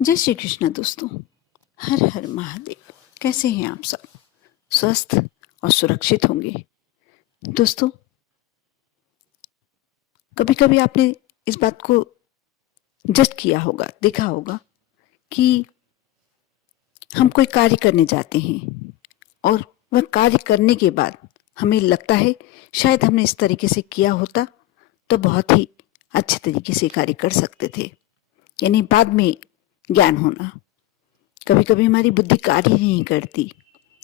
जय श्री कृष्ण दोस्तों। हर हर महादेव। कैसे हैं आप सब? स्वस्थ और सुरक्षित होंगे। दोस्तों, कभी कभी आपने इस बात को जज किया होगा, देखा होगा कि हम कोई कार्य करने जाते हैं और वह कार्य करने के बाद हमें लगता है शायद हमने इस तरीके से किया होता तो बहुत ही अच्छे तरीके से कार्य कर सकते थे। यानी बाद में ज्ञान होना। कभी कभी हमारी बुद्धि कार्य ही नहीं करती।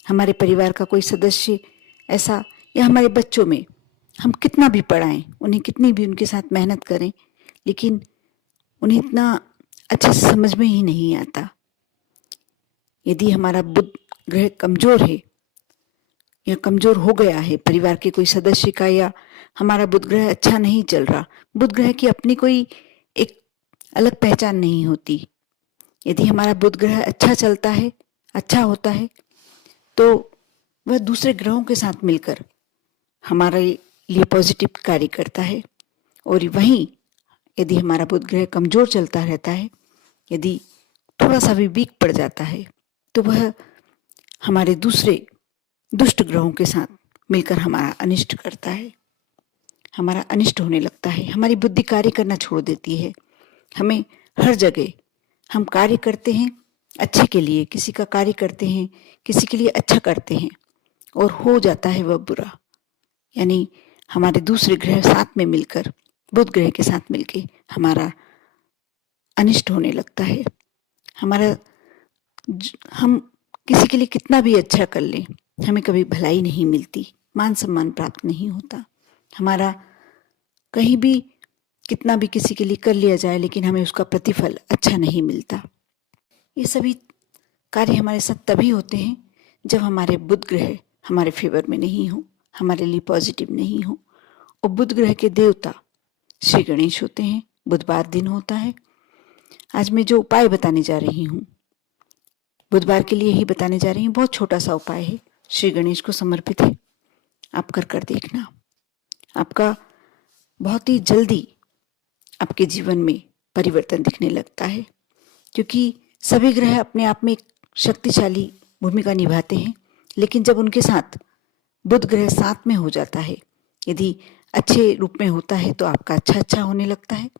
हमारे परिवार का कोई सदस्य ऐसा, या हमारे बच्चों में हम कितना भी पढ़ाएं, उन्हें कितनी भी उनके साथ मेहनत करें, लेकिन उन्हें इतना अच्छे से समझ में ही नहीं आता। यदि हमारा बुद्ध ग्रह कमजोर है या कमजोर हो गया है, परिवार के कोई सदस्य का, या हमारा बुध ग्रह अच्छा नहीं चल रहा, बुध ग्रह की अपनी कोई एक अलग पहचान नहीं होती। यदि हमारा बुध ग्रह अच्छा चलता है, अच्छा होता है, तो वह दूसरे ग्रहों के साथ मिलकर हमारे लिए पॉजिटिव कार्य करता है। और वहीं यदि हमारा बुध ग्रह कमजोर चलता रहता है, यदि थोड़ा सा भी वीक पड़ जाता है, तो वह हमारे दूसरे दुष्ट ग्रहों के साथ मिलकर हमारा अनिष्ट करता है, हमारा अनिष्ट होने लगता है। हमारी बुद्धि कार्य करना छोड़ देती है। हमें हर जगह हम कार्य करते हैं अच्छे के लिए, किसी का कार्य करते हैं, किसी के लिए अच्छा करते हैं, और हो जाता है वह बुरा। यानी हमारे दूसरे ग्रह साथ में मिलकर, बुध ग्रह के साथ मिलकर हमारा अनिष्ट होने लगता है। हम किसी के लिए कितना भी अच्छा कर लें, हमें कभी भलाई नहीं मिलती, मान सम्मान प्राप्त नहीं होता। हमारा कहीं भी कितना भी किसी के लिए कर लिया जाए, लेकिन हमें उसका प्रतिफल अच्छा नहीं मिलता। ये सभी कार्य हमारे साथ तभी होते हैं जब हमारे बुध ग्रह हमारे फेवर में नहीं हो, हमारे लिए पॉजिटिव नहीं हो। और बुध ग्रह के देवता श्री गणेश होते हैं। बुधवार दिन होता है। आज मैं जो उपाय बताने जा रही हूँ, बुधवार के लिए ही बताने जा रही हूँ। बहुत छोटा सा उपाय है, श्री गणेश को समर्पित है। आप कर देखना, आपका बहुत ही जल्दी आपके जीवन में परिवर्तन दिखने लगता है। क्योंकि सभी ग्रह अपने आप में एक शक्तिशाली भूमिका निभाते हैं, लेकिन जब उनके साथ बुध ग्रह साथ में हो जाता है, यदि अच्छे रूप में होता है तो आपका अच्छा होने लगता है,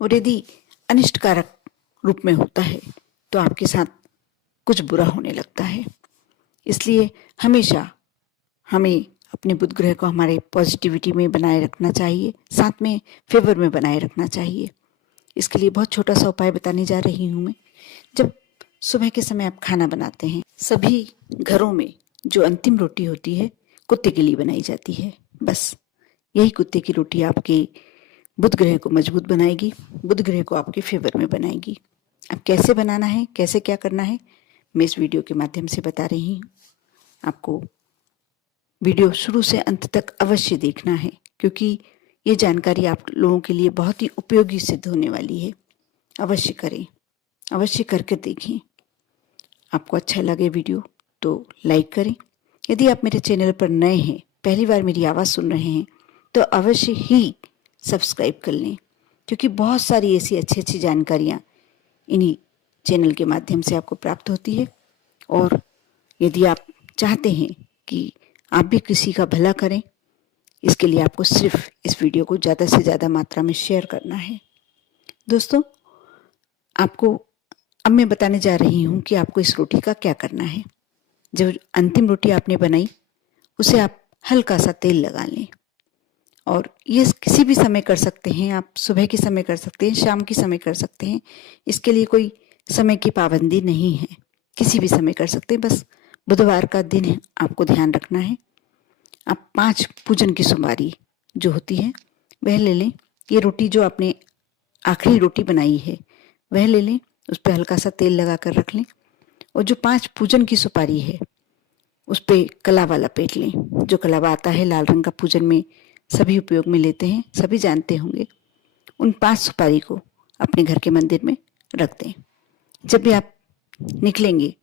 और यदि अनिष्टकारक रूप में होता है तो आपके साथ कुछ बुरा होने लगता है। इसलिए हमेशा हमें अपने बुध ग्रह को हमारे पॉजिटिविटी में बनाए रखना चाहिए, साथ में फेवर में बनाए रखना चाहिए। इसके लिए बहुत छोटा सा उपाय बताने जा रही हूँ मैं। जब सुबह के समय आप खाना बनाते हैं, सभी घरों में जो अंतिम रोटी होती है कुत्ते के लिए बनाई जाती है। बस यही कुत्ते की रोटी आपके बुध ग्रह को मजबूत बनाएगी, बुध ग्रह को आपके फेवर में बनाएगी। अब कैसे बनाना है, कैसे क्या करना है, मैं इस वीडियो के माध्यम से बता रही हूँ। आपको वीडियो शुरू से अंत तक अवश्य देखना है, क्योंकि ये जानकारी आप लोगों के लिए बहुत ही उपयोगी सिद्ध होने वाली है। अवश्य करें, अवश्य करके देखें। आपको अच्छा लगे वीडियो तो लाइक करें। यदि आप मेरे चैनल पर नए हैं, पहली बार मेरी आवाज़ सुन रहे हैं, तो अवश्य ही सब्सक्राइब कर लें, क्योंकि बहुत सारी ऐसी अच्छी जानकारियाँ इन्हीं चैनल के माध्यम से आपको प्राप्त होती है। और यदि आप चाहते हैं कि आप भी किसी का भला करें, इसके लिए आपको सिर्फ इस वीडियो को ज़्यादा से ज़्यादा मात्रा में शेयर करना है। दोस्तों, आपको अब मैं बताने जा रही हूँ कि आपको इस रोटी का क्या करना है। जब अंतिम रोटी आपने बनाई, उसे आप हल्का सा तेल लगा लें, और ये किसी भी समय कर सकते हैं। आप सुबह के समय कर सकते हैं, शाम के समय कर सकते हैं। इसके लिए कोई समय की पाबंदी नहीं है, किसी भी समय कर सकते हैं। बस बुधवार का दिन है, आपको ध्यान रखना है। आप 5 पूजन की सुपारी जो होती है वह ले लें। ये रोटी जो आपने आखिरी रोटी बनाई है वह ले लें, उस पर हल्का सा तेल लगा कर रख लें, और जो 5 पूजन की सुपारी है उस पर कलावा लपेट लें। जो कलावा आता है लाल रंग का, पूजन में सभी उपयोग में लेते हैं, सभी जानते होंगे। उन 5 सुपारी को अपने घर के मंदिर में रख दें। जब भी आप निकलेंगे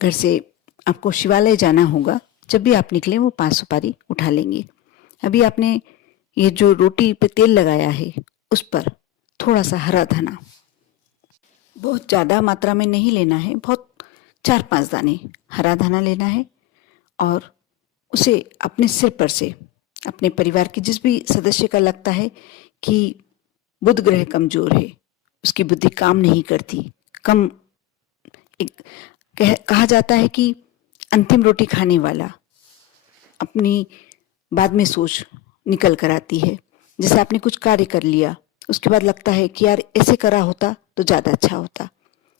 घर से, आपको शिवालय जाना होगा, जब भी आप निकलें वो 5 सुपारी उठा लेंगे। अभी आपने ये जो रोटी पे तेल लगाया है उस पर थोड़ा सा हरा धना बहुत ज़्यादा मात्रा में नहीं लेना है, बहुत 4-5 दाने हरा धाना लेना है और उसे अपने सिर पर से अपने परिवार के जिस भी सदस्य का लगता है कि बुध ग्रह कमजोर है, उसकी बुद्धि काम नहीं करती, कम एक कहा जाता है कि अंतिम रोटी खाने वाला अपनी बाद में सोच निकल कर आती है। जैसे आपने कुछ कार्य कर लिया, उसके बाद लगता है कि यार ऐसे करा होता तो ज़्यादा अच्छा होता।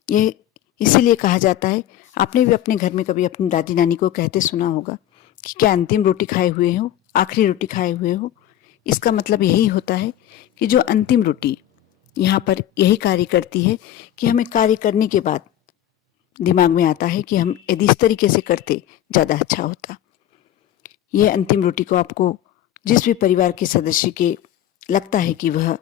ये इसीलिए कहा जाता है, आपने भी अपने घर में कभी अपनी दादी नानी को कहते सुना होगा कि क्या अंतिम रोटी खाए हुए हो, आखिरी रोटी खाए हुए हो। इसका मतलब यही होता है कि जो अंतिम रोटी यहाँ पर यही कार्य करती है कि हमें कार्य करने के बाद दिमाग में आता है कि हम यदि इस तरीके से करते ज़्यादा अच्छा होता। यह अंतिम रोटी को आपको जिस भी परिवार के सदस्य के लगता है कि वह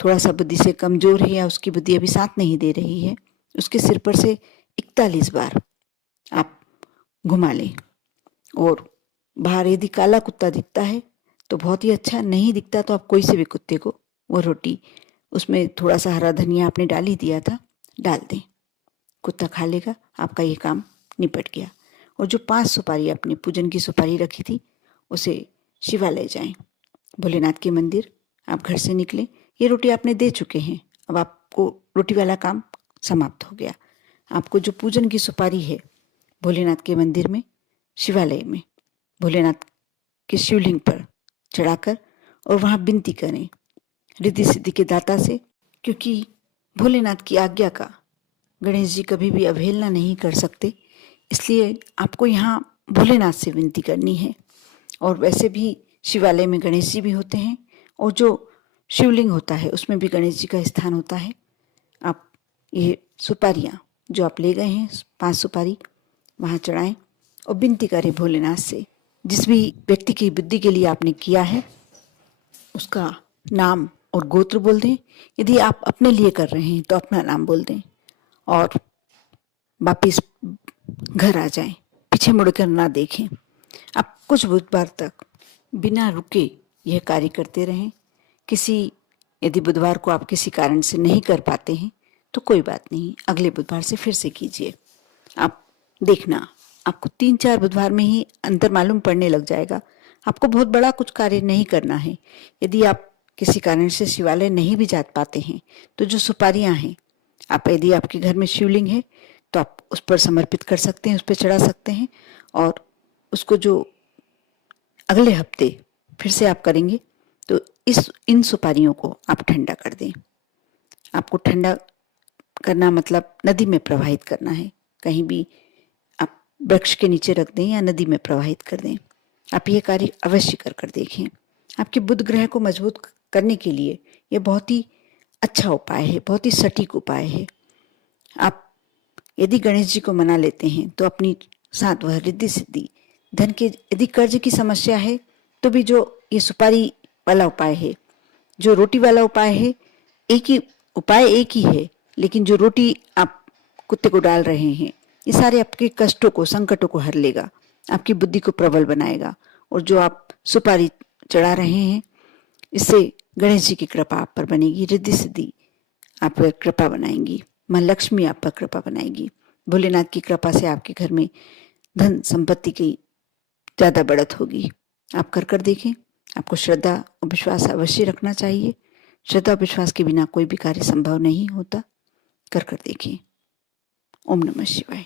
थोड़ा सा बुद्धि से कमजोर है या उसकी बुद्धि अभी साथ नहीं दे रही है, उसके सिर पर से 41 बार आप घुमा लें। और बाहर यदि काला कुत्ता दिखता है तो बहुत ही अच्छा, नहीं दिखता तो आप कोई से भी कुत्ते को वो रोटी, उसमें थोड़ा सा हरा धनिया आपने डाल ही दिया था, डाल दें, कुत्ता खा लेगा, आपका ये काम निपट गया। और जो 5 सुपारी आपने पूजन की सुपारी रखी थी उसे शिवालय जाएं, भोलेनाथ के मंदिर आप घर से निकलें, ये रोटी आपने दे चुके हैं, अब आपको रोटी वाला काम समाप्त हो गया। आपको जो पूजन की सुपारी है भोलेनाथ के मंदिर में, शिवालय में भोलेनाथ के शिवलिंग पर चढ़ाकर और वहाँ विनती करें रिद्धि सिद्धि के दाता से, क्योंकि भोलेनाथ की आज्ञा का गणेश जी कभी भी अवहेलना नहीं कर सकते, इसलिए आपको यहाँ भोलेनाथ से विनती करनी है। और वैसे भी शिवालय में गणेश जी भी होते हैं और जो शिवलिंग होता है उसमें भी गणेश जी का स्थान होता है। आप ये सुपारियाँ जो आप ले गए हैं 5 सुपारी वहाँ चढ़ाएं और विनती करें भोलेनाथ से। जिस भी व्यक्ति की बुद्धि के लिए आपने किया है उसका नाम और गोत्र बोल दें। यदि आप अपने लिए कर रहे हैं तो अपना नाम बोल दें और वापिस घर आ जाएं, पीछे मुड़कर ना देखें। आप कुछ बुधवार तक बिना रुके यह कार्य करते रहें। यदि बुधवार को आप किसी कारण से नहीं कर पाते हैं तो कोई बात नहीं, अगले बुधवार से फिर से कीजिए। आप देखना, आपको 3-4 बुधवार में ही अंतर मालूम पड़ने लग जाएगा। आपको बहुत बड़ा कुछ कार्य नहीं करना है। यदि आप किसी कारण से शिवालय नहीं भी जा पाते हैं तो जो सुपारियाँ हैं, आप यदि आपके घर में शिवलिंग है तो आप उस पर समर्पित कर सकते हैं, उस पर चढ़ा सकते हैं और उसको जो अगले हफ्ते फिर से आप करेंगे तो इन सुपारियों को आप ठंडा कर दें। आपको ठंडा करना मतलब नदी में प्रवाहित करना है, कहीं भी आप वृक्ष के नीचे रख दें या नदी में प्रवाहित कर दें। आप ये कार्य अवश्य कर देखें। आपके बुध ग्रह को मजबूत करने के लिए ये बहुत ही अच्छा उपाय है, बहुत ही सटीक उपाय है। आप यदि गणेश जी को मना लेते हैं तो अपनी साथ वह रिद्धि सिद्धि, धन के यदि कर्ज की समस्या है तो भी जो ये सुपारी वाला उपाय है, जो रोटी वाला उपाय है, एक ही है, लेकिन जो रोटी आप कुत्ते को डाल रहे हैं ये सारे आपके कष्टों को, संकटों को हर लेगा, आपकी बुद्धि को प्रबल बनाएगा। और जो आप सुपारी चढ़ा रहे हैं इससे गणेश जी की कृपा आप पर बनेगी, रिद्धि सिद्धि आप पर कृपा बनाएंगी, माँ लक्ष्मी आप पर कृपा बनाएगी। भोलेनाथ की कृपा से आपके घर में धन संपत्ति की ज़्यादा बढ़त होगी। आप कर देखें। आपको श्रद्धा और विश्वास अवश्य रखना चाहिए। श्रद्धा और विश्वास के बिना कोई भी कार्य संभव नहीं होता। कर देखें। ओम नमः शिवाय।